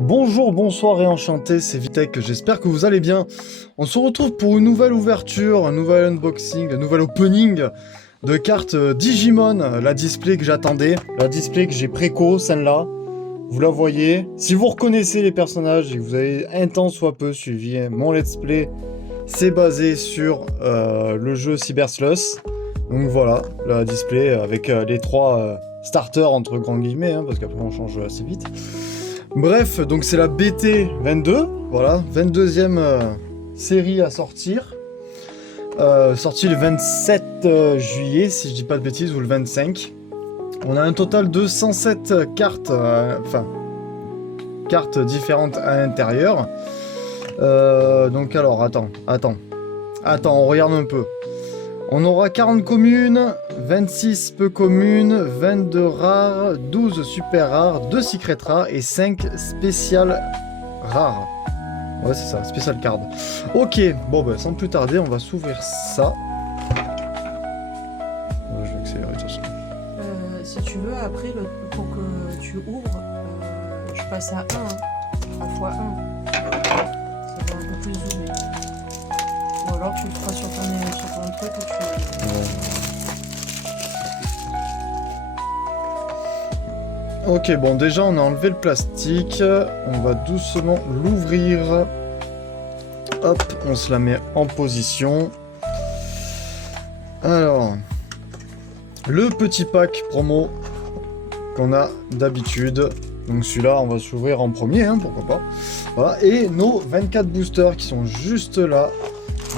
Bonjour, bonsoir et enchanté, c'est Vitek, j'espère que vous allez bien. On se retrouve pour une nouvelle ouverture, un nouvel unboxing, un nouvel opening de cartes Digimon, la display que j'attendais, la display que j'ai préco, celle-là. Vous la voyez. Si vous reconnaissez les personnages et que vous avez un tant soit peu suivi mon let's play, c'est basé sur le jeu Cyberslush. Donc voilà, la display avec les trois starters entre grands guillemets, hein, parce qu'après on change assez vite. Bref, donc c'est la BT22, voilà, 22e série à sortir. Sortie le 27 juillet, si je dis pas de bêtises, ou le 25. On a un total de 107 cartes, cartes différentes à l'intérieur. Donc alors, attends, on regarde un peu. On aura 40 communes, 26 peu communes, 22 rares, 12 super rares, 2 secret rares et 5 spéciales rares. Ouais, c'est ça, spécial card. Ok, bon, bah, sans plus tarder, on va s'ouvrir ça. Ouais, je vais accélérer de toute façon. Si tu veux, après, pour que tu ouvres, je passe à 1, à x1. Ça va un peu plus zoomer. Ou alors tu le feras sur ton truc et tu... Ok, bon, déjà, on a enlevé le plastique. On va doucement l'ouvrir. Hop, on se la met en position. Alors, le petit pack promo qu'on a d'habitude. Donc celui-là, on va s'ouvrir en premier, hein, pourquoi pas. Voilà, et nos 24 boosters qui sont juste là.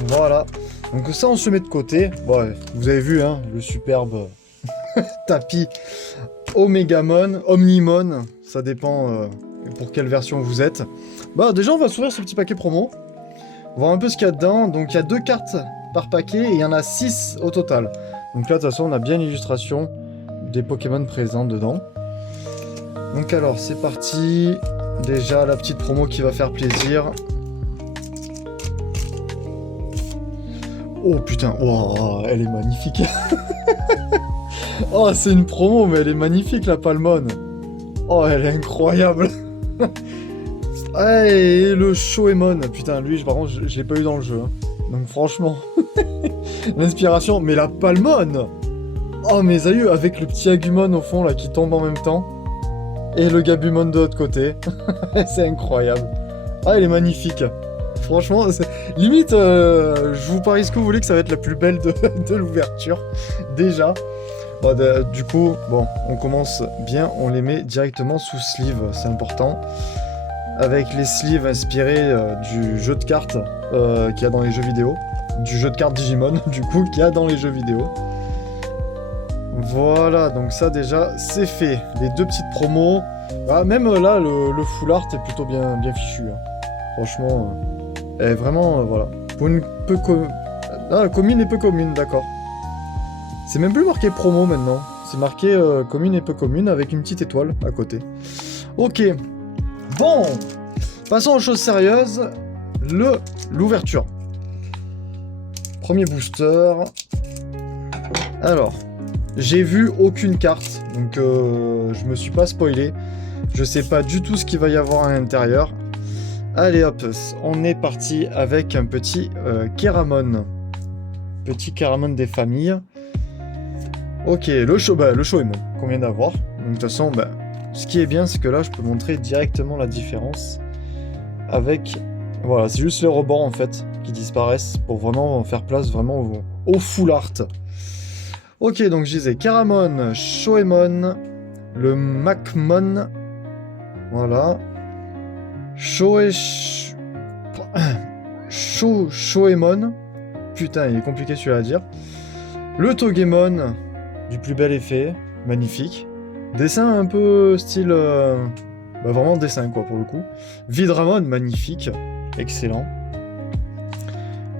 Voilà. Donc ça, on se met de côté. Bon, vous avez vu, hein, le superbe tapis Omegamon, Omnimon. Ça dépend pour quelle version vous êtes. Bah déjà, on va s'ouvrir ce petit paquet promo. Voir un peu ce qu'il y a dedans. Donc il y a 2 cartes par paquet et il y en a 6 au total. Donc là, de toute façon, on a bien l'illustration des Pokémon présents dedans. Donc alors, c'est parti. Déjà, la petite promo qui va faire plaisir. Oh putain, oh, elle est magnifique. Oh, c'est une promo, mais elle est magnifique, la Palmon. Oh, elle est incroyable. Et le Shoemon, putain, lui, par contre, je l'ai pas eu dans le jeu. Hein. Donc franchement, l'inspiration, mais la Palmon. Oh, mes aïeux, avec le petit Agumon au fond, là, qui tombe en même temps. Et le Gabumon de l'autre côté. C'est incroyable. Ah, elle est magnifique. Franchement, limite, je vous parie ce que vous voulez que ça va être la plus belle de l'ouverture. Déjà. Bon, du coup, bon, on commence bien. On les met directement sous sleeve. C'est important. Avec les sleeves inspirés du jeu de cartes qu'il y a dans les jeux vidéo. Du jeu de cartes Digimon, du coup, qu'il y a dans les jeux vidéo. Voilà, donc ça déjà, c'est fait. Les 2 petites promos. Ah, même là, le full art est plutôt bien fichu. Hein. Franchement, vraiment, voilà. Pour une peu commune et peu commune, d'accord. C'est même plus marqué promo maintenant. C'est marqué commune et peu commune avec une petite étoile à côté. Ok. Bon. Passons aux choses sérieuses. L'ouverture. Premier booster. Alors. J'ai vu aucune carte. Donc je me suis pas spoilé. Je sais pas du tout ce qu'il va y avoir à l'intérieur. Allez hop. On est parti avec un petit Keramon. Petit Keramon des familles. Ok, le Shoemon qu'on vient d'avoir. Donc de toute façon, ce qui est bien, c'est que là, je peux montrer directement la différence avec... Voilà, c'est juste les rebords, en fait, qui disparaissent pour vraiment faire place vraiment au full art. Ok, donc je disais Keramon, Shoemon, le Macmon, voilà. Shoemon, putain, il est compliqué celui-là à dire. Le Togemon, du plus bel effet, magnifique. Dessin un peu style... vraiment dessin quoi pour le coup. Vidramon, magnifique, excellent.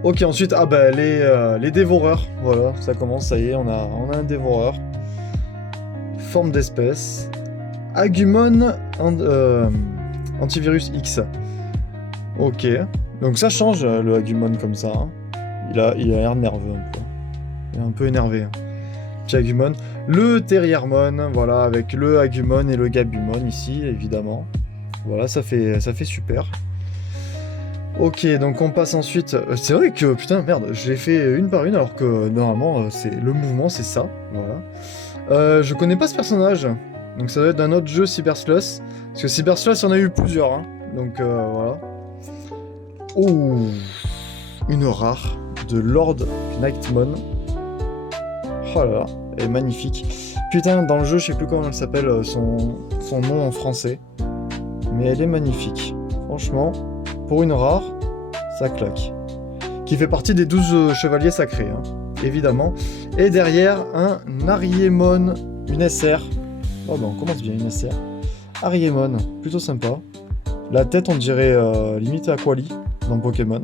Ok, ensuite, les dévoreurs, voilà, ça commence, ça y est, on a un dévoreur. Forme d'espèce. Agumon, antivirus X. Ok, donc ça change le Agumon comme ça. Hein. Il a l'air nerveux un peu. Il est un peu énervé. Hein. Petit Agumon. Le Terriermon, voilà, avec le Agumon et le Gabumon ici, évidemment. Voilà, ça fait super. Ok, donc on passe ensuite... C'est vrai que, putain, merde, je l'ai fait une par une, alors que normalement, le mouvement, c'est ça. Voilà. Je connais pas ce personnage, donc ça doit être d'un autre jeu, Cyber Slush. Parce que Cyber Slush, il y en a eu plusieurs, hein. Donc voilà. Oh, une rare de Lord Knightmon. Oh là là, elle est magnifique. Putain, dans le jeu, je sais plus comment elle s'appelle, son nom en français. Mais elle est magnifique. Franchement, pour une rare, ça claque. Qui fait partie des 12 chevaliers sacrés, hein, évidemment. Et derrière, un Ariemon, une SR. Oh ben, on commence bien, une SR. Ariemon, plutôt sympa. La tête, on dirait limite Aquali dans Pokémon.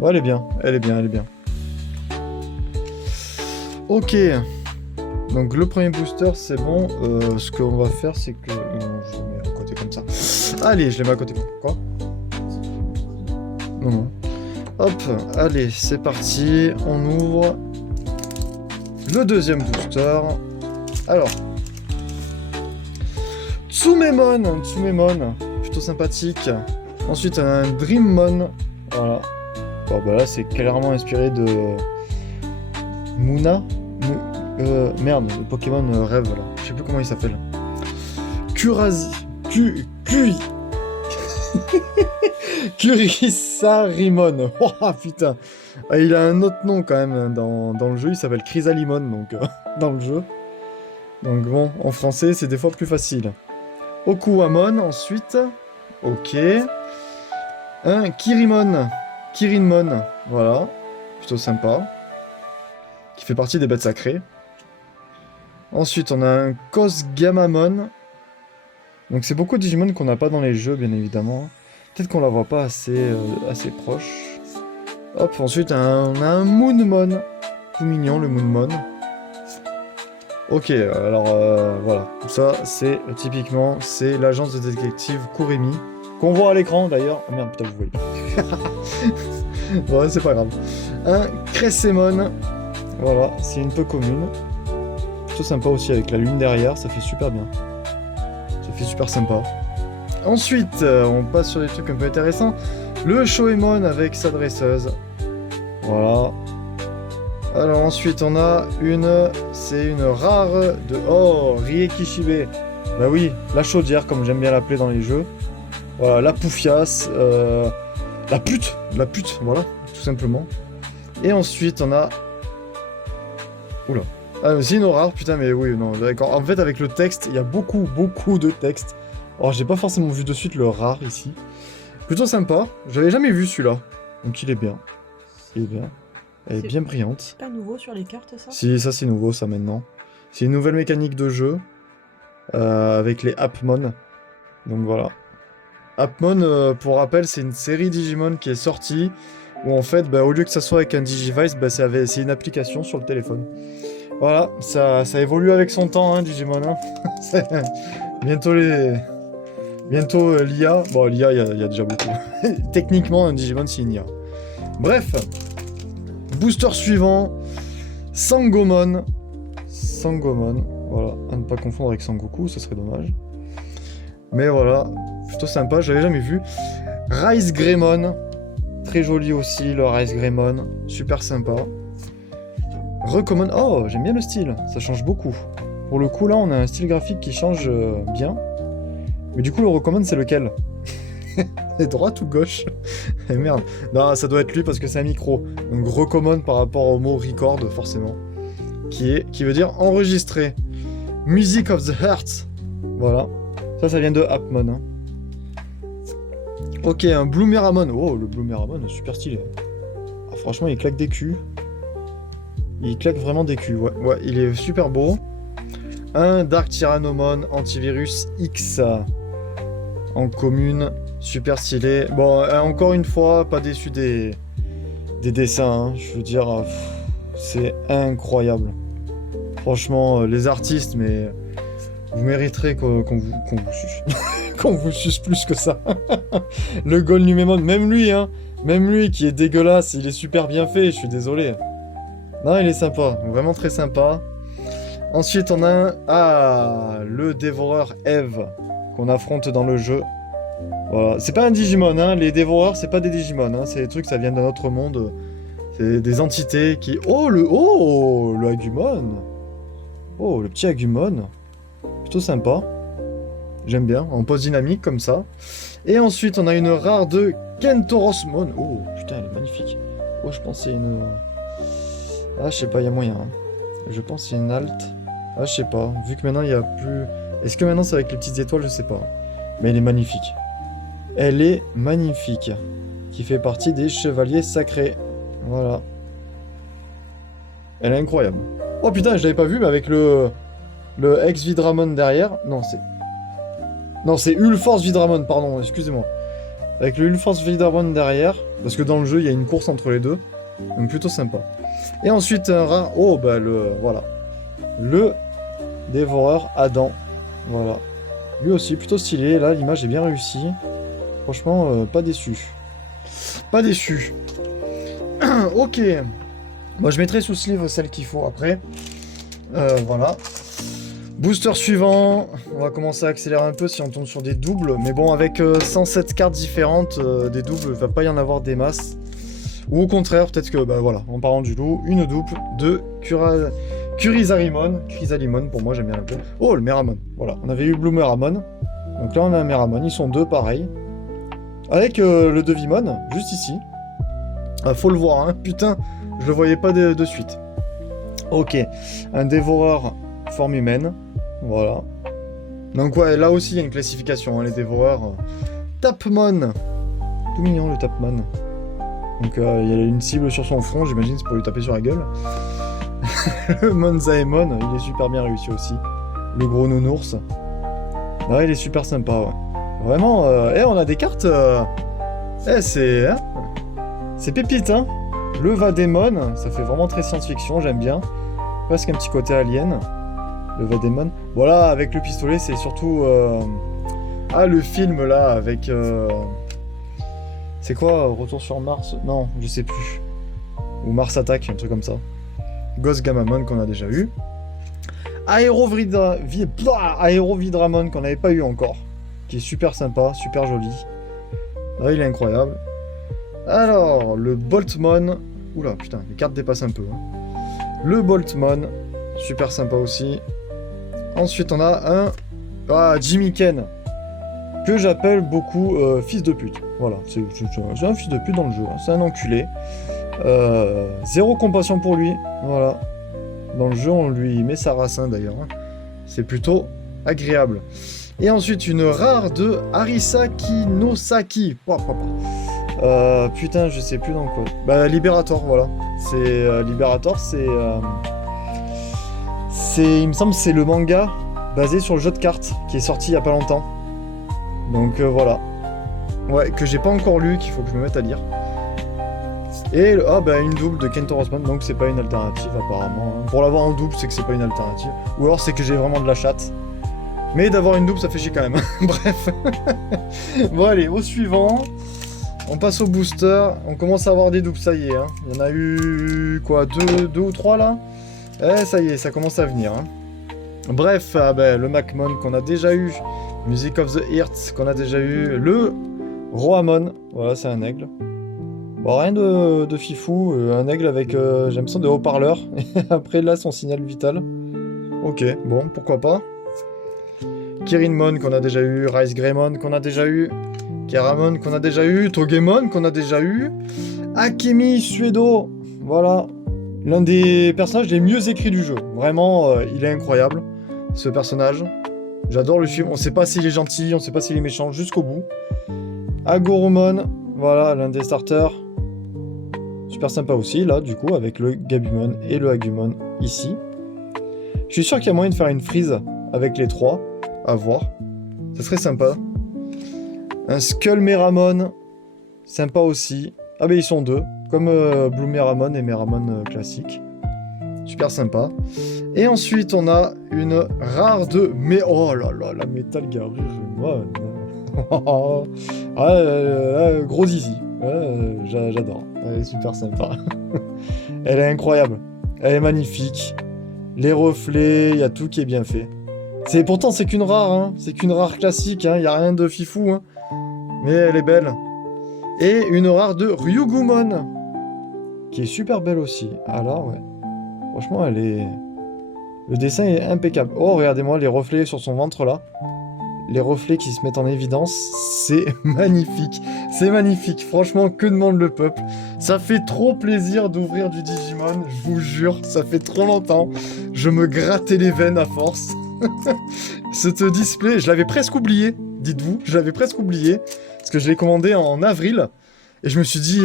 Bon, elle est bien, elle est bien, elle est bien. Ok. Donc le premier booster, c'est bon. Ce qu'on va faire, c'est que... Non, je le mets à côté comme ça. Allez, je les mets à côté. Quoi? Non, non. Hop, allez, c'est parti. On ouvre le deuxième booster. Alors... Tsumemon, plutôt sympathique. Ensuite, on a un Dreammon. Voilà. Bon, bah là, c'est clairement inspiré de... Muna. Merde, le Pokémon rêve, là. Je sais plus comment il s'appelle. Kurazi. Kurisarimon. Oh putain. Ah, il a un autre nom quand même dans le jeu. Il s'appelle Chrysalimon, donc dans le jeu. Donc bon, en français, c'est des fois plus facile. Okuamon, ensuite. Ok. Un Kirinmon. Voilà. Plutôt sympa. Qui fait partie des bêtes sacrées. Ensuite, on a un Kosgamamon. Donc c'est beaucoup de Digimon qu'on n'a pas dans les jeux, bien évidemment. Peut-être qu'on la voit pas assez proche. Hop, ensuite, on a un Moonmon. Tout mignon, le Moonmon. Ok, alors voilà. Ça, c'est typiquement, c'est l'agence de détective Kuremi. Qu'on voit à l'écran, d'ailleurs. Oh merde, putain, vous voyez. Bon, c'est pas grave. Un Cressemon. Voilà, c'est une peu commune. Plutôt sympa aussi avec la lune derrière, ça fait super bien. Ça fait super sympa. Ensuite, on passe sur des trucs un peu intéressants. Le Shoemon avec sa dresseuse. Voilà. Alors ensuite, on a c'est une rare de... Oh, Riekishibe. Bah oui, la chaudière, comme j'aime bien l'appeler dans les jeux. Voilà, la poufiasse. La pute, voilà, tout simplement. Et ensuite, on a... Oula. Ah, c'est une rare, putain, mais oui, non, d'accord. En fait, avec le texte, il y a beaucoup de texte. Alors, j'ai pas forcément vu de suite le rare, ici. Plutôt sympa. J'avais jamais vu celui-là. Donc, il est bien. Il est bien. Elle est bien brillante. C'est pas nouveau sur les cartes, ça? Si, ça, c'est nouveau, ça, maintenant. C'est une nouvelle mécanique de jeu. Avec les Appmon. Donc, voilà. Appmon, pour rappel, c'est une série Digimon qui est sortie. Où, en fait, bah, au lieu que ça soit avec un Digivice, bah, c'est une application sur le téléphone. Voilà, ça évolue avec son temps, hein, Digimon. Hein. Bientôt l'IA. Bon, l'IA, il y a déjà beaucoup. Techniquement, un Digimon, c'est une IA. Bref. Booster suivant. Sangomon. Voilà, à ne pas confondre avec Sangoku, ça serait dommage. Mais voilà, plutôt sympa, j'avais jamais vu. Rice Greymon. Très joli aussi, le Rice Greymon. Super sympa. Recommon. Oh, j'aime bien le style, ça change beaucoup. Pour le coup, là, on a un style graphique qui change bien. Mais du coup, le recommand, c'est lequel? C'est droite ou gauche? Eh merde. Non, ça doit être lui parce que c'est un micro. Donc, recommand par rapport au mot record, forcément. Qui veut dire enregistrer. Music of the Heart. Voilà. Ça vient de Appmon. Hein. Ok, un Bloomeramon. Oh, le Bloomeramon, super stylé. Ah, franchement, il claque des culs. Il claque vraiment des culs, ouais, il est super beau. Un Dark Tyrannomon Antivirus X en commune, super stylé. Bon, encore une fois, pas déçu des dessins, hein. Je veux dire, c'est incroyable. Franchement, les artistes, mais vous mériterez qu'on vous suce. Qu'on vous suce plus que ça. Le Gold Numemon, même lui qui est dégueulasse, il est super bien fait, je suis désolé. Non, il est sympa, vraiment très sympa. Ensuite, on a le dévoreur Eve. qu'on affronte dans le jeu. Voilà, c'est pas un Digimon, hein. Les dévoreurs, c'est pas des Digimon, hein. C'est des trucs, ça vient d'un autre monde. C'est des entités qui... Oh, le Agumon. Oh, le petit Agumon. Plutôt sympa. J'aime bien, en pose dynamique, comme ça. Et ensuite, on a une rare de Kentorosmon. Oh, putain, elle est magnifique. Oh, je pense que c'est une... Ah, je sais pas, il y a moyen. Hein. Je pense que c'est une alt. Ah, je sais pas. Vu que maintenant, il y a plus... Est-ce que maintenant, c'est avec les petites étoiles? Je sais pas. Mais elle est magnifique. Elle est magnifique. Qui fait partie des chevaliers sacrés. Voilà. Elle est incroyable. Oh putain, je l'avais pas vu, mais avec le ex-Vidramon derrière. Non, c'est... Non, c'est Ulforce Vidramon, pardon, excusez-moi. Avec le Ulforce Vidramon derrière, parce que dans le jeu, il y a une course entre les deux. Donc plutôt sympa. Et ensuite, un rare... Oh, bah, voilà. Le dévoreur Adam. Voilà. Lui aussi, plutôt stylé. Là, l'image est bien réussie. Franchement, pas déçu. Pas déçu. Ok. Moi, je mettrai sous sleeve celle qu'il faut après. Voilà. Booster suivant. On va commencer à accélérer un peu si on tombe sur des doubles. Mais bon, avec 107 cartes différentes, des doubles, il va pas y en avoir des masses. Ou au contraire, peut-être que, bah voilà, en parlant du loup, une double de Kurizarimon. Chrysalimon, pour moi, j'aime bien l'appeler. Oh, le Meramon. Voilà, on avait eu Blue Meramon. Donc là, on a un Meramon. Ils sont deux, pareil. Avec le Devimon, juste ici. Faut le voir, hein. Putain, je le voyais pas de suite. Ok, un dévoreur forme humaine. Voilà. Donc ouais, là aussi, il y a une classification, hein, les dévoreurs. Tapmon. Tout mignon, le Tapmon. Donc il y a une cible sur son front, j'imagine, c'est pour lui taper sur la gueule. Le Monzaemon, il est super bien réussi aussi. Le gros nounours. Ouais, il est super sympa, ouais. Vraiment, on a des cartes... c'est... Hein, c'est pépite, hein. Le Vademon, ça fait vraiment très science-fiction, j'aime bien. Presque un petit côté alien. Le Vademon. Voilà, avec le pistolet, c'est surtout... Ah, le film, là, avec... C'est quoi, Retour sur Mars? Non, je sais plus. Ou Mars Attack, un truc comme ça. Ghost Gamamon, qu'on a déjà eu. Aérovidramon, qu'on n'avait pas eu encore. Qui est super sympa, super joli. Ah, il est incroyable. Alors, le Boltmon. Oula, putain, les cartes dépassent un peu. Hein. Le Boltmon, super sympa aussi. Ensuite, on a un... Ah, Jimmy Ken. Que j'appelle beaucoup fils de pute. Voilà, c'est un fils de pute dans le jeu. Hein. C'est un enculé. Zéro compassion pour lui. Voilà. Dans le jeu, on lui met sa racine d'ailleurs. Hein. C'est plutôt agréable. Et ensuite, une rare de Arisaki Nosaki. Putain, je sais plus dans quoi. Bah, Liberator, voilà. C'est Liberator, c'est... Il me semble que c'est le manga basé sur le jeu de cartes qui est sorti il y a pas longtemps. Donc voilà. Ouais, que j'ai pas encore lu, qu'il faut que je me mette à lire. Et bah une double de Kentorosmon, donc c'est pas une alternative apparemment. Hein. Pour l'avoir en double, c'est que c'est pas une alternative. Ou alors c'est que j'ai vraiment de la chatte. Mais d'avoir une double, ça fait chier quand même. Bref. Bon allez, au suivant. On passe au booster. On commence à avoir des doubles, ça y est. Hein. Il y en a eu... quoi, deux ou trois là. Ça y est, ça commence à venir. Hein. Bref, le Macmon qu'on a déjà eu. Music of the Earth qu'on a déjà eu. Le Roamon. Voilà, c'est un aigle. Bon, rien de fifou. Un aigle avec, j'ai l'impression, des haut-parleurs. Et après, là, son signal vital. Ok, bon, pourquoi pas. Kirinmon qu'on a déjà eu. Rice Greymon qu'on a déjà eu. Keramon qu'on a déjà eu. Togemon qu'on a déjà eu. Akemi Suedo. Voilà. L'un des personnages les mieux écrits du jeu. Vraiment, il est incroyable, ce personnage. J'adore le film. On sait pas s'il est gentil, on sait pas s'il est méchant, jusqu'au bout. Agoromon. Voilà, l'un des starters. Super sympa aussi, là, du coup, avec le Gabumon et le Agumon ici. Je suis sûr qu'il y a moyen de faire une frise avec les trois. À voir. Ça serait sympa. Un Skull Meramon. Sympa aussi. Ah, mais ils sont deux. Comme Blue Meramon et Meramon classique. Super sympa. Et ensuite, on a une rare de... Mais oh là là, la Metal Garurumon. Gros zizi. J'adore. Elle est super sympa. Elle est incroyable. Elle est magnifique. Les reflets, il y a tout qui est bien fait. Pourtant, c'est qu'une rare, hein. C'est qu'une rare classique, hein. Y a rien de fifou, hein. Mais elle est belle. Et une rare de Ryugumon, qui est super belle aussi. Ah là, ouais. Franchement, elle est... Le dessin est impeccable. Oh, regardez-moi les reflets sur son ventre, là. Les reflets qui se mettent en évidence. C'est magnifique. C'est magnifique. Franchement, que demande le peuple? Ça fait trop plaisir d'ouvrir du Digimon, je vous jure. Ça fait trop longtemps. Je me grattais les veines à force. Ce display, je l'avais presque oublié, dites-vous. Je l'avais presque oublié. Parce que je l'ai commandé en avril. Et je me suis dit...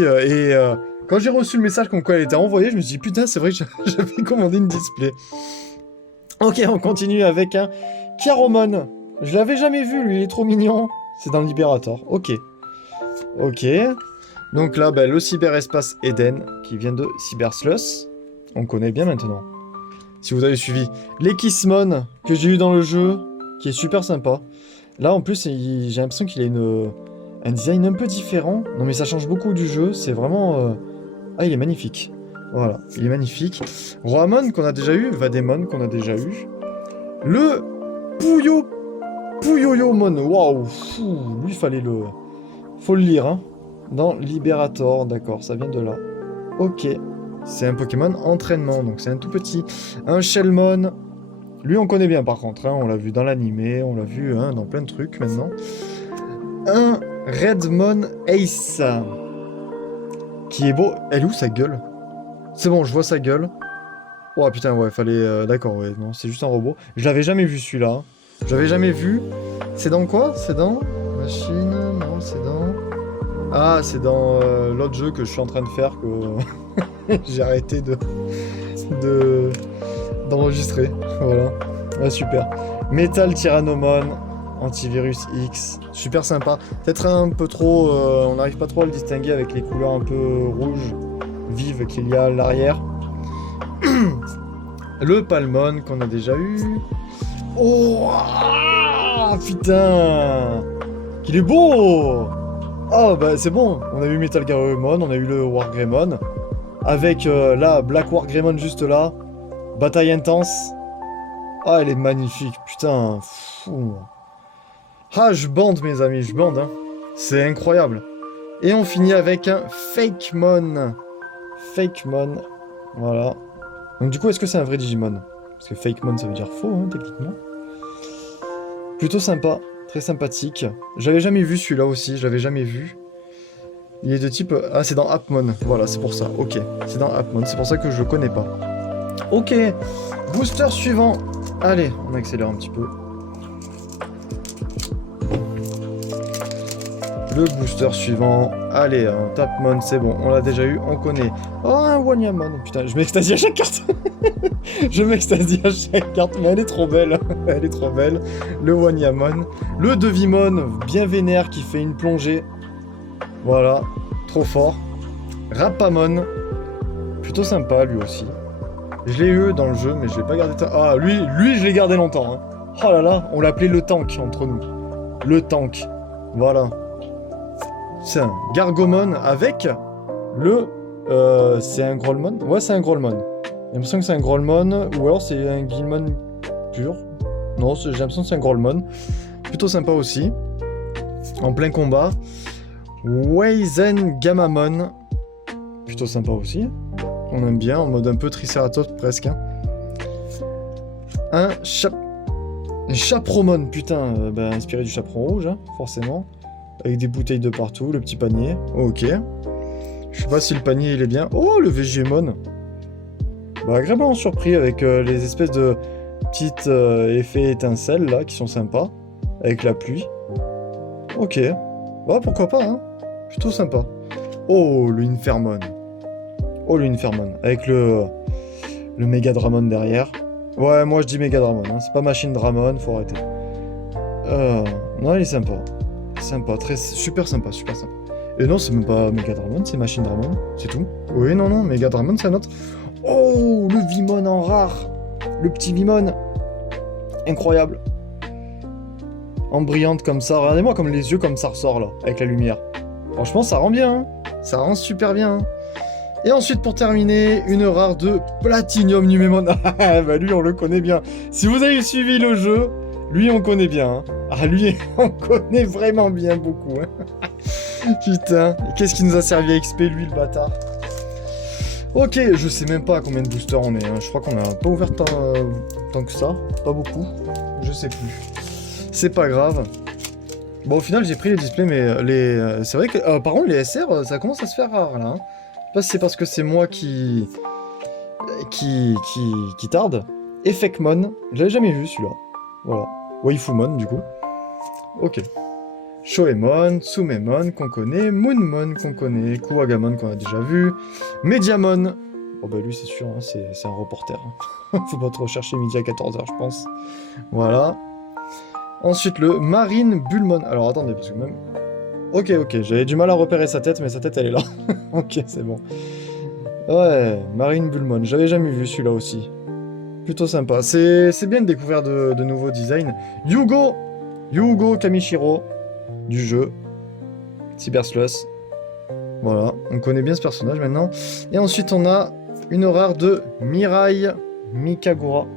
quand j'ai reçu le message comme quoi elle était envoyée, je me suis dit, putain, c'est vrai que j'avais commandé une display. Ok, on continue avec un Chiaromon. Je l'avais jamais vu, lui, il est trop mignon. C'est dans le Liberator. Ok. Ok. Donc là, bah, le cyberespace Eden, qui vient de Cybersluss. On connaît bien maintenant. Si vous avez suivi. L'Ekismon, que j'ai eu dans le jeu, qui est super sympa. Là, en plus, j'ai l'impression qu'il a un design un peu différent. Non, mais ça change beaucoup du jeu. C'est vraiment... Ah, il est magnifique. Voilà, il est magnifique. Roamon, qu'on a déjà eu. Vademon, qu'on a déjà eu. Le Puyoyomon. Waouh, lui, faut le lire, hein. Dans Liberator, d'accord, ça vient de là. Ok. C'est un Pokémon entraînement, donc c'est un tout petit. Un Shellmon. Lui, on connaît bien, par contre. Hein, on l'a vu dans l'animé, on l'a vu dans plein de trucs, maintenant. Un Redmon Ace. Qui est beau. Elle est où, sa gueule? C'est bon, je vois sa gueule. Oh, putain, ouais, fallait... D'accord, ouais, non, c'est juste un robot. Je l'avais jamais vu, celui-là. Je l'avais jamais vu. C'est dans quoi? C'est dans... Machine... Non, c'est dans... Ah, c'est dans l'autre jeu que je suis en train de faire, que j'ai arrêté d'enregistrer. Voilà. Ouais, super. Metal Tyrannomon, Antivirus X, super sympa. Peut-être un peu trop... on n'arrive pas trop à le distinguer avec les couleurs un peu rouges, vives qu'il y a à l'arrière. Le Palmon qu'on a déjà eu. Oh, ah, putain, qu'il est beau. Oh, bah c'est bon, on a eu Metal Garurumon, on a eu le Wargreymon, avec là, Black Wargreymon juste là, bataille intense. Ah, elle est magnifique, putain, fou. Ah, je bande mes amis, je bande, hein. C'est incroyable. Et on finit avec un Fakemon. Fakemon, voilà. Donc du coup, est-ce que c'est un vrai Digimon? Parce que Fakemon, ça veut dire faux, hein, techniquement. Plutôt sympa. Très sympathique. J'avais jamais vu celui-là aussi, je l'avais jamais vu. Il est de type... Ah, c'est dans Appmon. Voilà, c'est pour ça. Ok, c'est dans Appmon, c'est pour ça que je le connais pas. Ok, booster suivant. Allez, on accélère un petit peu. Le booster suivant. Allez, un Tapmon, c'est bon, on l'a déjà eu, on connaît. Oh, un Wanyamon. Putain, je m'extasie à chaque carte. Je m'extasie à chaque carte, mais elle est trop belle. Elle est trop belle. Le Wanyamon. Le Devimon, bien vénère, qui fait une plongée. Voilà, trop fort. Rapamon. Plutôt sympa, lui aussi. Je l'ai eu dans le jeu, mais je l'ai pas gardé... Ah, lui, je l'ai gardé longtemps. Hein. Oh là là, on l'appelait le tank entre nous. Le tank. Voilà. C'est un Gargomon avec le... c'est un Growlmon? Ouais, c'est un Growlmon. J'ai l'impression que c'est un Growlmon, ou alors c'est un Guilmon pur. Non, j'ai l'impression que c'est un Growlmon. Plutôt sympa aussi. En plein combat. Weizen Gamamon. Plutôt sympa aussi. On aime bien, en mode un peu Triceratops presque. Hein. Un Chapromon, putain, inspiré du chaperon rouge, hein, forcément. Avec des bouteilles de partout, le petit panier. Ok. Je sais pas si le panier il est bien. Oh, le Vegemon. Bah, agréablement surpris avec les espèces de petites effets étincelles là qui sont sympas. Avec la pluie. Ok. Bah, pourquoi pas, hein. Plutôt sympa. Oh, le Infermon. Oh, le Infermon. Avec le Megadramon derrière. Ouais, moi je dis Megadramon. Hein. C'est pas Machine Dramon, faut arrêter. Non, il est sympa. Sympa, super sympa, super sympa. Et non, c'est même pas Megadramon, c'est Machine Dramon, c'est tout. Oui, non, Megadramon, c'est un autre. Oh, le Vimon en rare. Le petit Vimon. Incroyable. En brillante comme ça. Regardez-moi comme les yeux comme ça ressort là, avec la lumière. Franchement, ça rend bien. Hein. Ça rend super bien. Hein. Et ensuite, pour terminer, une rare de Platinium Numemon. Bah lui, on le connaît bien. Si vous avez suivi le jeu, Lui, on connaît bien. Hein. Ah, lui, on connaît vraiment bien beaucoup. Hein. Putain. Qu'est-ce qui nous a servi à XP, lui, le bâtard? Ok, je sais même pas à combien de boosters on est. Hein. Je crois qu'on a pas ouvert tant que ça. Pas beaucoup. Je sais plus. C'est pas grave. Bon, au final, j'ai pris les displays, mais les... c'est vrai que... par contre, les SR, ça commence à se faire rare, là. Hein. Je sais pas si c'est parce que c'est moi qui tarde. Effectmon, j'avais jamais vu celui-là. Voilà. Waifumon, du coup. Ok. Shoemon, Tsumemon, qu'on connaît. Moonmon, qu'on connaît. Kuwagamon, qu'on a déjà vu. Mediamon. Oh bah lui, c'est sûr, hein, c'est un reporter. Hein. Faut pas trop chercher midi à 14h, je pense. Voilà. Ensuite, le Marine Bulmon. Alors, attendez, parce que même... Ok, j'avais du mal à repérer sa tête, mais sa tête, elle est là. Ok, c'est bon. Ouais, Marine Bulmon. J'avais jamais vu celui-là aussi. Plutôt sympa. C'est bien de découvrir de nouveaux designs. Yugo Kamishiro, du jeu. Cybersluss. Voilà, on connaît bien ce personnage maintenant. Et ensuite, on a une rare de Mirai Mikagura.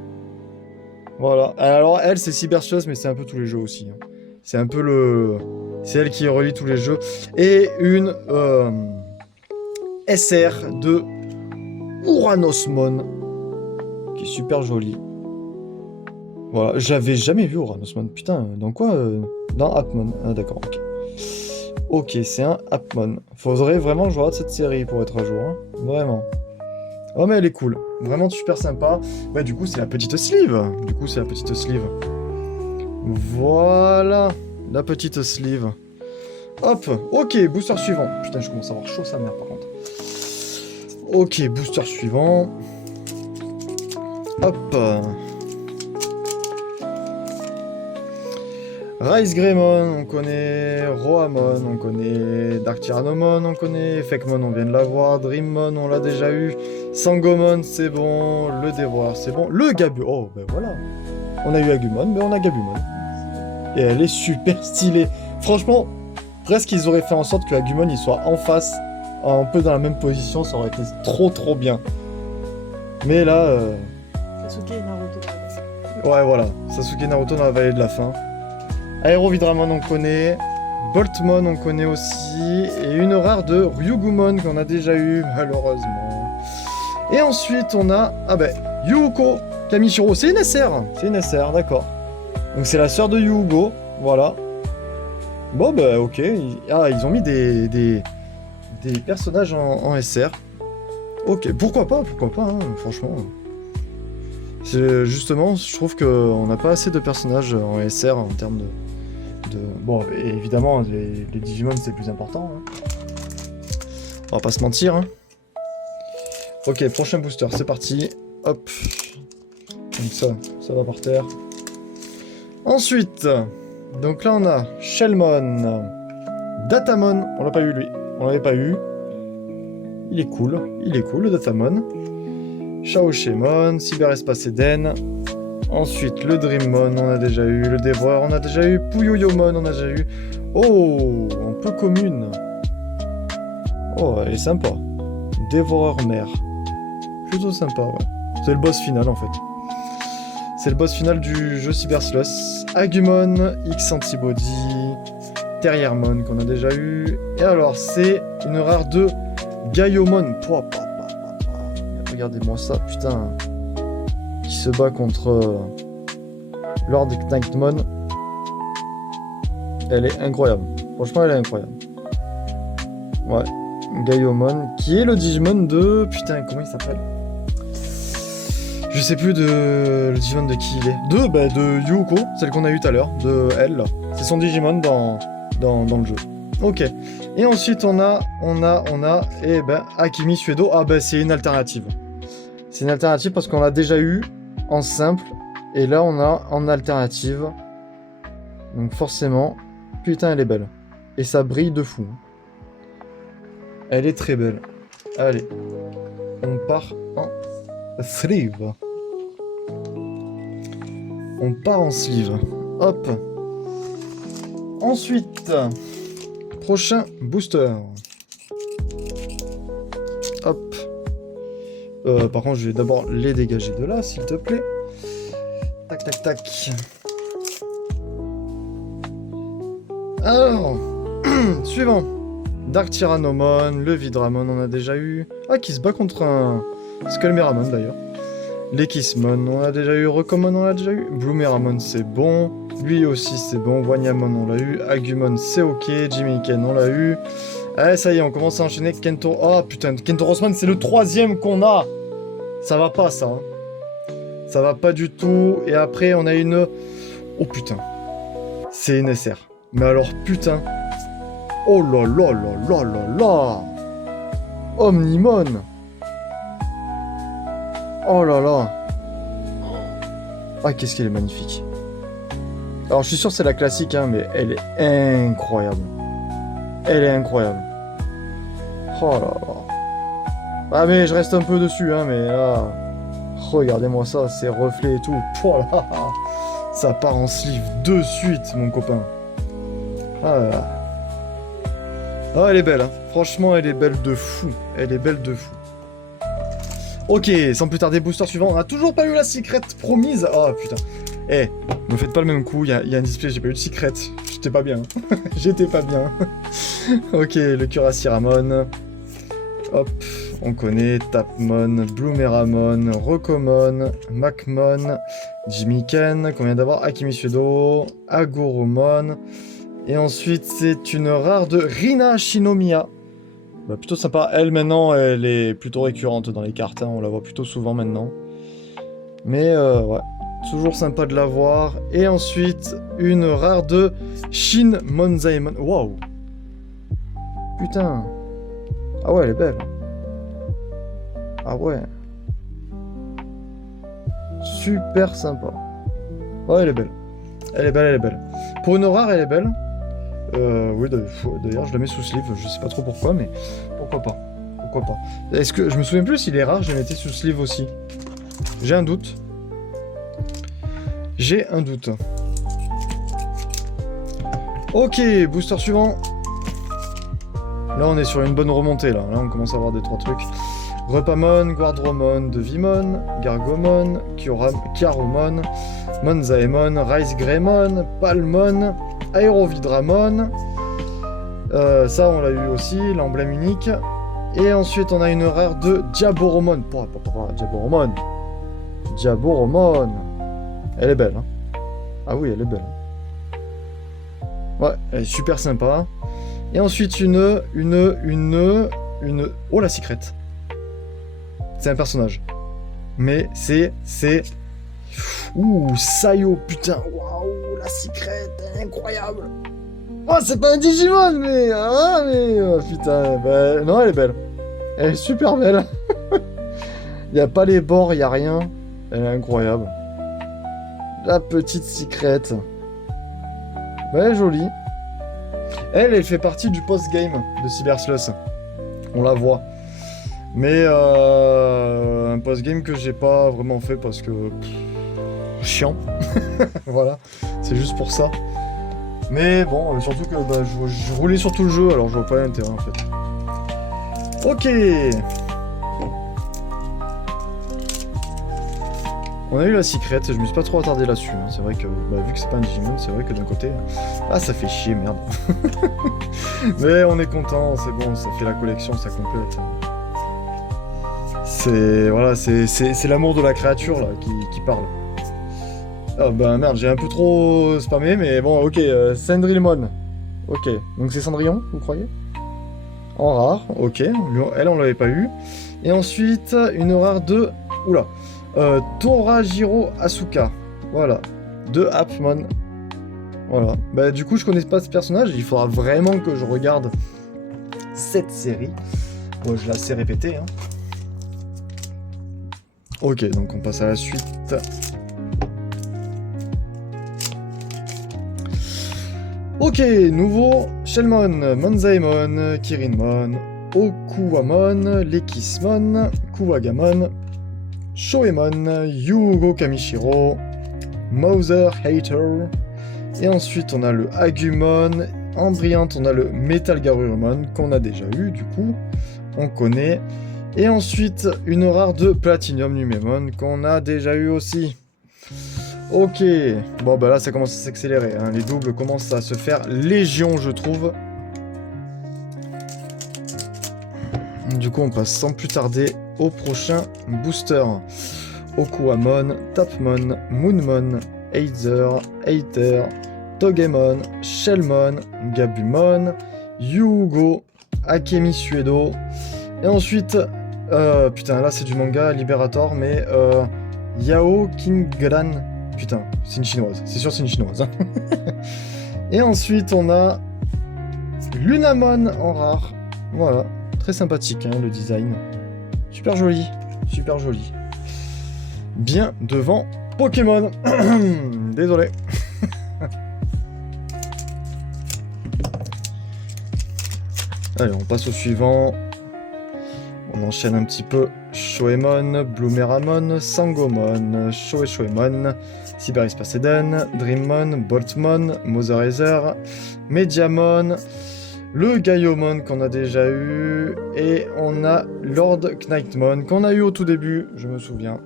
Voilà. Alors, elle, c'est Cybersluss, mais c'est un peu tous les jeux aussi. Hein. C'est un peu le... C'est elle qui relie tous les jeux. Et une SR de Uranosmon, qui est super jolie. Voilà, j'avais jamais vu Uranosmon. Putain, dans quoi Dans Appmon. Ah d'accord, ok. Ok, c'est un Appmon. Faudrait vraiment jouer à cette série pour être à jour. Hein. Vraiment. Oh mais elle est cool. Vraiment super sympa. Ouais, du coup, c'est la petite sleeve. Voilà. La petite sleeve. Hop. Ok, booster suivant. Putain, je commence à avoir chaud sa mère par contre. Ok, booster suivant. Hop. Rice Greymon, on connaît. Roamon, on connaît. Dark Tyrannomon, on connaît. Effectmon, on vient de l'avoir. Dreammon, on l'a déjà eu. Sangomon, c'est bon. Le Dévoreur, c'est bon. Le Gabu. Oh, ben voilà. On a eu Agumon, mais on a Gabumon. Et elle est super stylée. Franchement, presque ils auraient fait en sorte que Agumon il soit en face, un peu dans la même position, ça aurait été trop bien. Mais là... Sasuke et Naruto. Ouais, voilà. Sasuke et Naruto dans la vallée de la fin. Aérovidramon, on connaît. Boltmon, on connaît aussi. Et une rare de Ryugumon qu'on a déjà eu, malheureusement. Et ensuite, on a... Ah ben, Yuuko Kamishiro. C'est une SR. C'est une SR, d'accord. Donc c'est la sœur de Yuugo. Voilà. Bon, bah ok. Ils ont mis des personnages en SR. Ok, pourquoi pas, hein, franchement. Justement, je trouve qu'on n'a pas assez de personnages en SR en termes de... Bon, et évidemment, les Digimon, c'est le plus important. Hein. On va pas se mentir. Hein. Ok, prochain booster, c'est parti. Hop. Donc ça va par terre. Ensuite, donc là, on a Shellmon. Datamon, on l'a pas eu, lui. On l'avait pas eu. Il est cool, le Datamon. Shaoshemon, Cyberespace Eden. Ensuite, le Dreammon, on a déjà eu. Le Dévoreur, on a déjà eu. Puyoyomon, on a déjà eu. Oh, un peu commune. Oh, elle est sympa. Dévoreur mère. Plutôt sympa, ouais. C'est le boss final, en fait. C'est le boss final du jeu Cybersluss. Agumon, X Antibody. Terriermon, qu'on a déjà eu. Et alors, c'est une rare de Gaiomon. Regardez-moi ça, putain. Qui se bat contre Lord Knightmon. Elle est incroyable. Franchement, elle est incroyable. Ouais. Gaiomon, qui est le Digimon de... Putain, comment il s'appelle? Je sais plus le Digimon de qui il est. De Yuuko, celle qu'on a eu tout à l'heure. De elle, là. C'est son Digimon dans le jeu. Ok. Et ensuite, on a... Eh ben, Akimi Suedo. Ah ben, c'est une alternative. C'est une alternative parce qu'on l'a déjà eu en simple. Et là, on a en alternative. Donc forcément, putain, elle est belle. Et ça brille de fou. Elle est très belle. Allez. On part en sleeve. On part en sleeve. Hop. Ensuite, prochain booster. Hop. Par contre, je vais d'abord les dégager de là, s'il te plaît. Tac, tac, tac. Alors, suivant. Dark Tyrannomon, le Vidramon, on a déjà eu. Ah, qui se bat contre un Skullmeramon d'ailleurs. Lekismon, on a déjà eu. Rokomon, on a déjà eu. Bloomeramon, c'est bon. Lui aussi, c'est bon. Wanyamon, on l'a eu. Agumon, c'est ok. Jimiken, on l'a eu. Allez, ça y est, on commence à enchaîner. Kento. Oh putain, Kentorosman, c'est le 3e qu'on a. Ça va pas, ça. Hein. Ça va pas du tout. Et après, on a une. Oh putain. C'est une SR. Mais alors, putain. Oh là là là là là là. Omnimon. Oh là là. Ah, qu'est-ce qu'elle est magnifique. Alors, je suis sûr que c'est la classique, hein, mais elle est incroyable. Elle est incroyable. Oh là là. Ah, mais je reste un peu dessus, hein, mais là... Regardez-moi ça, ces reflets et tout. Oh là. Ça part en sleeve de suite, mon copain. Ah là là. Ah, elle est belle, hein. Franchement, elle est belle de fou. Elle est belle de fou. Ok, sans plus tarder, booster suivant. On a toujours pas eu la secret promise. Oh putain. Eh, me faites pas le même coup. Il y a un display, j'ai pas eu de secret. J'étais pas bien. J'étais pas bien. Ok, le Curaciramon. Hop, on connaît. Tapmon, Bloomeramon, Rokomon, Macmon, Jimiken. Qu'on vient d'avoir. Akimishudo, Agoromon. Et ensuite, c'est une rare de Rina Shinomiya. Bah, plutôt sympa. Elle, maintenant, elle est plutôt récurrente dans les cartes. Hein. On la voit plutôt souvent maintenant. Mais, ouais. Toujours sympa de la voir. Et ensuite, une rare de Shin Monzaemon. Waouh. Putain. Ah ouais, elle est belle. Ah ouais. Super sympa. Ouais, elle est belle. Elle est belle, elle est belle. Pour une rare, elle est belle. Oui, d'ailleurs, je la mets sous sleeve. Je sais pas trop pourquoi, mais pourquoi pas. Pourquoi pas. Est-ce que je me souviens plus s'il est rare, je la mettais sous sleeve aussi. J'ai un doute. J'ai un doute. Ok, booster suivant. Là, on est sur une bonne remontée, là. Là, on commence à avoir 2-3 trucs. Repamon, Guardromon, Devimon, Gargomon, Kiaromon, Monzaemon, Rice Greymon, Palmon, Aerovidramon. Ça, on l'a eu aussi, l'emblème unique. Et ensuite, on a une rare de Diaboromon. Diaboromon. Diaboromon. Elle est belle, hein. Ah oui, elle est belle. Ouais, elle est super sympa. Et ensuite, une... Oh, la secret. C'est un personnage. Mais c'est... Ouh, Sayo, putain. Waouh, la secret, elle est incroyable. Oh, c'est pas un Digimon, mais... Ah, mais... Oh, putain, bah... Non, elle est belle. Elle est super belle. Il n'y a pas les bords, il n'y a rien. Elle est incroyable. La petite secret. Ouais, jolie. Elle fait partie du post-game de Cybersluss. On la voit. Mais un post-game que j'ai pas vraiment fait parce que... chiant. Voilà. C'est juste pour ça. Mais bon, surtout que bah, je roulais sur tout le jeu, alors je vois pas l'intérêt en fait. Ok. On a eu la secret, je me suis pas trop attardé là-dessus. Hein. C'est vrai que, bah, vu que c'est pas un Digimon, c'est vrai que d'un côté... Ah, ça fait chier, merde. Mais on est content, c'est bon, ça fait la collection, ça complète. C'est... Voilà, c'est l'amour de la créature, là, qui parle. Ah bah merde, j'ai un peu trop spammé, mais bon, ok, Cendrillmon. Ok, donc c'est Cendrillon, vous croyez? En rare, ok, elle on l'avait pas eu. Et ensuite, une rare de... Oula. Torajiro Asuka. Voilà. De Appmon. Voilà. Bah du coup je connais pas ce personnage, il faudra vraiment que je regarde cette série. Bon, je la sais répéter. Hein. Ok, donc on passe à la suite. Ok, nouveau Shellmon, Monzaemon, Kirinmon, Okuwamon, Lekismon, Kuwagamon, Shoemon, Yugo Kamishiro, Mother Hater, et ensuite on a le Agumon, en brillante on a le Metal Garurumon qu'on a déjà eu du coup, on connaît, et ensuite une rare de Platinum Numemon qu'on a déjà eu aussi. Ok, bon bah là ça commence à s'accélérer, hein. Les doubles commencent à se faire légion je trouve. Du coup on passe sans plus tarder au prochain booster. Okuamon, Tapmon, Moonmon, Aether, Togemon, Shellmon, Gabumon, Yugo, Akemi Suedo. Et ensuite, putain là c'est du manga Liberator mais Yao Kingran. Putain, c'est une chinoise. C'est sûr, c'est une chinoise. Et ensuite, on a Lunamon en rare. Voilà. Très sympathique, hein, le design. Super joli. Super joli. Bien devant Pokémon. Désolé. Allez, on passe au suivant. On enchaîne un petit peu. Shoemon, Bloomeramon, Sangomon, Shoemon, Cyberespace Eden, Dreammon, Boltmon, Motherracer, Mediamon, le Gaiomon qu'on a déjà eu, et on a Lord Knightmon qu'on a eu au tout début, je me souviens.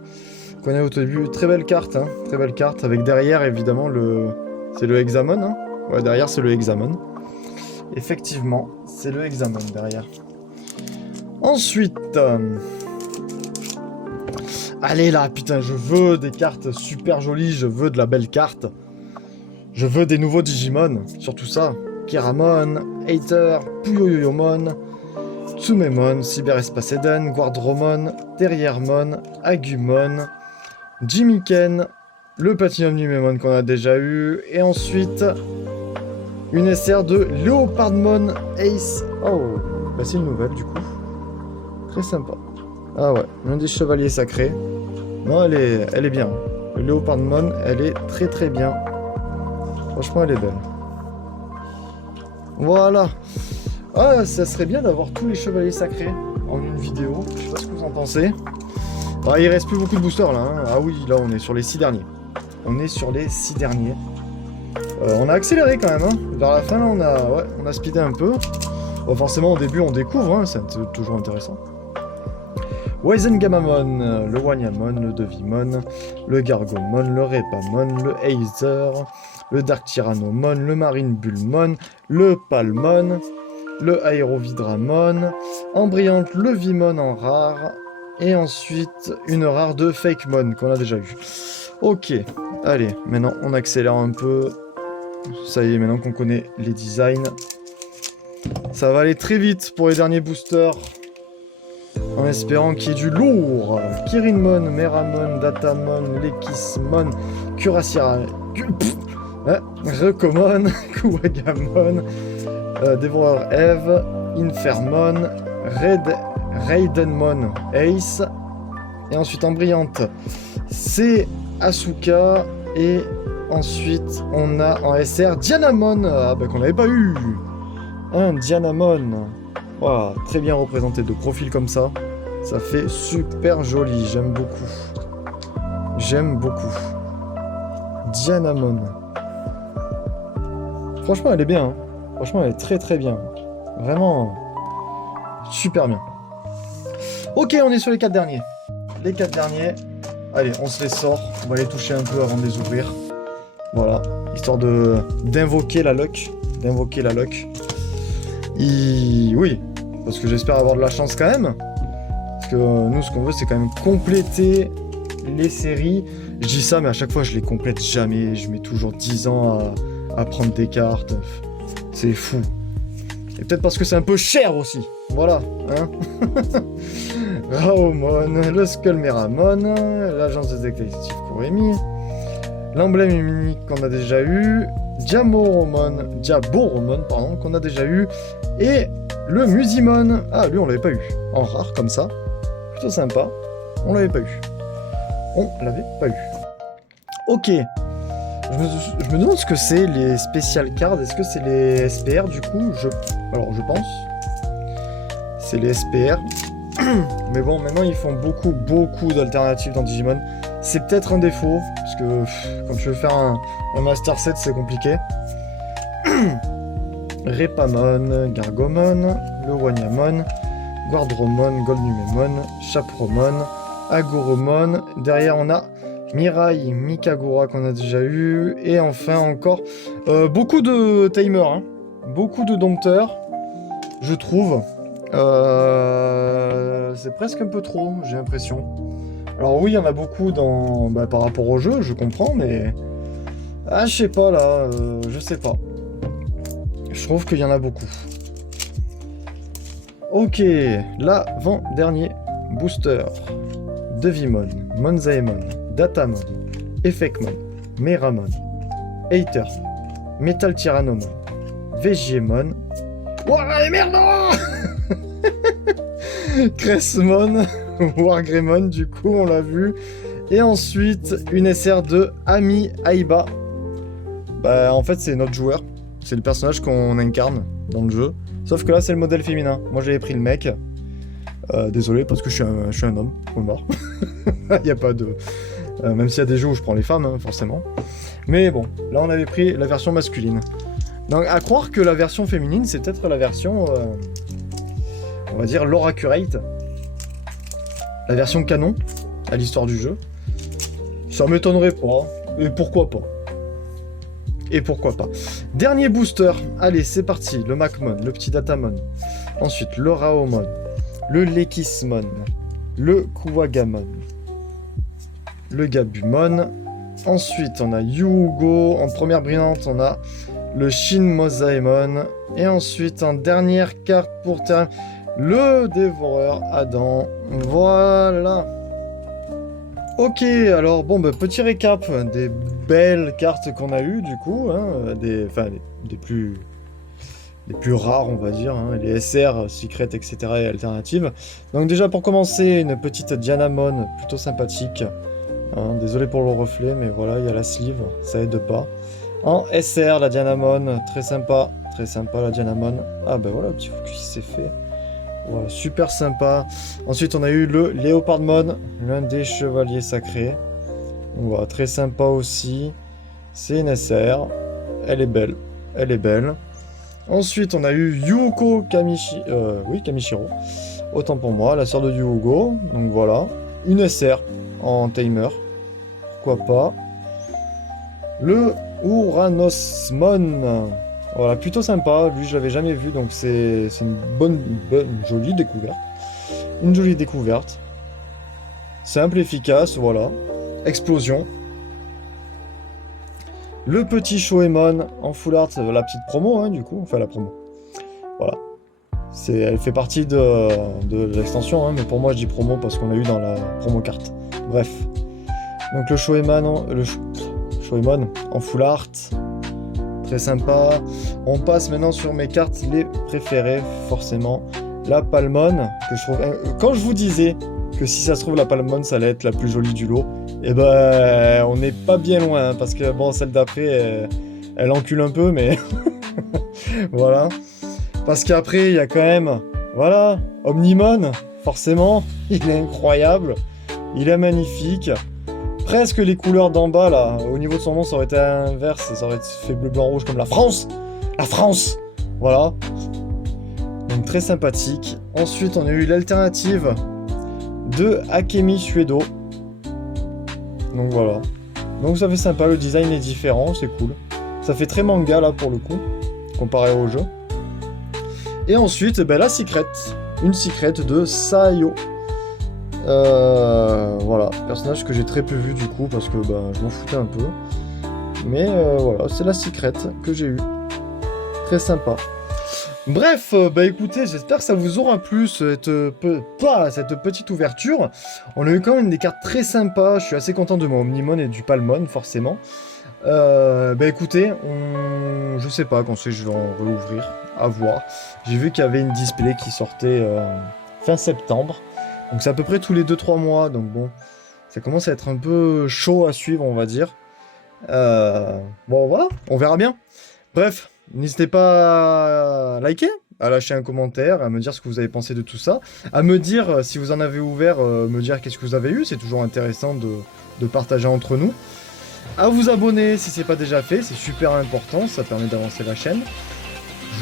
Qu'on a eu au tout début, très belle carte, hein, très belle carte, avec derrière évidemment c'est le Hexamon, hein. Ouais, derrière c'est le Hexamon. Effectivement, c'est le Hexamon derrière. Ensuite... Allez là, putain, je veux des cartes super jolies, je veux de la belle carte. Je veux des nouveaux Digimon, surtout ça. Keramon, Aether, Puyoyoyomon, Tsumemon, Cyberespace Eden, Guardromon, Terriermon, Agumon, Jimiken, le Platinum Numemon qu'on a déjà eu, et ensuite une SR de Leopardmon Ace. Oh, bah c'est une nouvelle du coup. Très sympa. Ah ouais, l'un des chevaliers sacrés. Non, elle est bien. Le Leopardmon, elle est très très bien. Franchement, elle est belle. Voilà. Ah, ça serait bien d'avoir tous les chevaliers sacrés en une vidéo. Je sais pas ce que vous en pensez. Ah, il reste plus beaucoup de boosters là. Hein. Ah oui, là on est sur les 6 derniers. On est sur les 6 derniers. On a accéléré quand même. Hein. Vers la fin, là, on a speedé un peu. Bon, forcément, au début, on découvre. Hein. C'est toujours intéressant. Wizengamamon, le Wanyamon, le Devimon, le Gargomon, le Repamon, le Aether, le Dark Tyrannomon, le Marine Bullmon, le Palmon, le Aérovidramon, en brillante le Vimon en rare, et ensuite une rare de Fakemon qu'on a déjà eu. Ok, allez, maintenant on accélère un peu. Ça y est, maintenant qu'on connaît les designs, ça va aller très vite pour les derniers boosters. En espérant qu'il y ait du lourd. Kirinmon, Meramon, Datamon, Lekismon, Curasira... Rekomon, Kuwagamon, Dévoreur Eve, Infermon, Raidenmon, Ace. Et ensuite en brillante, c'est Asuka. Et ensuite, on a en SR Dianamon. Ah bah qu'on n'avait pas eu. Un Dianamon. Voilà, très bien représenté de profil comme ça. Ça fait super joli, j'aime beaucoup. J'aime beaucoup. Dianamon. Franchement, elle est bien. Hein. Franchement, elle est très très bien. Vraiment, super bien. Ok, on est sur les 4 derniers. Les 4 derniers. Allez, on se les sort. On va les toucher un peu avant de les ouvrir. Voilà, histoire d'invoquer la luck. D'invoquer la luck. Oui, parce que j'espère avoir de la chance quand même. Parce que nous, ce qu'on veut, c'est quand même compléter les séries. Je dis ça, mais à chaque fois, je les complète jamais. Je mets toujours 10 ans à prendre des cartes. C'est fou. Et peut-être parce que c'est un peu cher aussi. Voilà, hein. Raomon, le Skullmeramon, l'agence de détective Kuremi, l'emblème unique qu'on a déjà eu, Diaboromon, pardon, qu'on a déjà eu, et le Musimon. Ah, lui, on l'avait pas eu. En rare, comme ça. Plutôt sympa. On l'avait pas eu. On l'avait pas eu. Ok. Je me demande ce que c'est, les Special Cards. Est-ce que c'est les SPR, du coup? Alors, je pense. C'est les SPR. Mais bon, maintenant, ils font beaucoup d'alternatives dans Digimon. C'est peut-être un défaut, parce que quand tu veux faire un Master Set, c'est compliqué. Repamon, Gargomon, le Wanyamon, Guardromon, Goldnumemon, Chapromon, Agoromon. Derrière, on a Mirai, Mikagura qu'on a déjà eu. Et enfin encore beaucoup de timers, hein. Beaucoup de dompteurs, je trouve. C'est presque un peu trop, j'ai l'impression. Alors oui, il y en a beaucoup par rapport au jeu, je comprends, mais... Ah, je sais pas, là, je sais pas. Je trouve qu'il y en a beaucoup. Ok, l'avant-dernier booster. Devimon, Monzaemon, Datamon, Effectmon, Meramon, Hater, Metal Tyrannomon, Vegiemon... Ouah, merde, non. Cressmon, Wargreymon, du coup, on l'a vu. Et ensuite, une SR de Ami Aiba. Bah, en fait, c'est notre joueur. C'est le personnage qu'on incarne dans le jeu. Sauf que là, c'est le modèle féminin. Moi, j'avais pris le mec. Désolé, parce que je suis un homme. On est mort. Il n'y a pas de... même s'il y a des jeux où je prends les femmes, hein, forcément. Mais bon, là, on avait pris la version masculine. Donc, à croire que la version féminine, c'est peut-être la version... on va dire Laura Curate. La version canon à l'histoire du jeu. Ça m'étonnerait pas. Et pourquoi pas. Et pourquoi pas. Dernier booster. Allez, c'est parti. Le Macmon, le petit Datamon. Ensuite, le Raomon. Le Lekismon. Le Kuwagamon. Le Gabumon. Ensuite, on a Yugo. En première brillante, on a le Shin Mosaemon. Et ensuite, en dernière carte pour terminer, le Dévoreur Adam. Voilà. Ok, alors bon, petit récap des belles cartes qu'on a eues, du coup, hein, des plus rares, on va dire, hein, les SR, Secret, etc. et alternatives. Donc déjà, pour commencer, une petite Dianamon plutôt sympathique. Hein, désolé pour le reflet, mais voilà, il y a la sleeve, ça aide pas. En SR, la Dianamon, très sympa la Dianamon. Ah ben voilà, le petit focus s'est fait. Voilà, super sympa. Ensuite, on a eu le Léopardmon, l'un des chevaliers sacrés. Voilà, très sympa aussi. C'est une SR. Elle est belle. Elle est belle. Ensuite, on a eu Yuko Kamishiro. Autant pour moi, la sœur de Yugo. Donc voilà. Une SR en timer. Pourquoi pas. Le Uranosmon. Voilà, plutôt sympa. Lui, je l'avais jamais vu, donc c'est une bonne, jolie découverte. Une jolie découverte. Simple, efficace, voilà. Explosion. Le petit Shoemon en full art, la petite promo, hein, du coup. Enfin, la promo. Voilà. Elle fait partie de l'extension, hein, mais pour moi, je dis promo parce qu'on l'a eu dans la promo carte. Bref. Donc, le Shoemon en full art. Très sympa. On passe maintenant sur mes cartes les préférées, forcément. La Palmon, que je trouve... Quand je vous disais que si ça se trouve, la Palmon, ça allait être la plus jolie du lot, et ben, on n'est pas bien loin, hein, parce que, bon, celle d'après, elle encule un peu, mais... voilà. Parce qu'après, il y a quand même... Voilà, Omnimon, forcément, il est incroyable. Il est magnifique. Presque les couleurs d'en bas, là, au niveau de son nom, ça aurait été inverse, ça aurait fait bleu, blanc, rouge comme la France. La France. Voilà. Donc très sympathique. Ensuite, on a eu l'alternative de Akemi Suedo. Donc voilà. Donc ça fait sympa, le design est différent, c'est cool. Ça fait très manga, là, pour le coup, comparé au jeu. Et ensuite, ben, la Secret. Une Secret de Sayo. Voilà, personnage que j'ai très peu vu du coup parce que je m'en foutais un peu. Mais voilà, c'est la Secret que j'ai eue. Très sympa. Bref, écoutez, j'espère que ça vous aura plu cette petite ouverture. On a eu quand même des cartes très sympas. Je suis assez content de mon Omnimon et du Palmon, forcément. Écoutez, je sais pas quand c'est que je vais en réouvrir, à voir. J'ai vu qu'il y avait une display qui sortait fin septembre. Donc c'est à peu près tous les 2-3 mois, donc bon, ça commence à être un peu chaud à suivre, on va dire. Bon, voilà, on verra bien. Bref, n'hésitez pas à liker, à lâcher un commentaire, à me dire ce que vous avez pensé de tout ça, à me dire, si vous en avez ouvert, me dire qu'est-ce que vous avez eu, c'est toujours intéressant de partager entre nous. À vous abonner si c'est pas déjà fait, c'est super important, ça permet d'avancer la chaîne.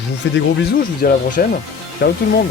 Je vous fais des gros bisous, je vous dis à la prochaine. Ciao tout le monde.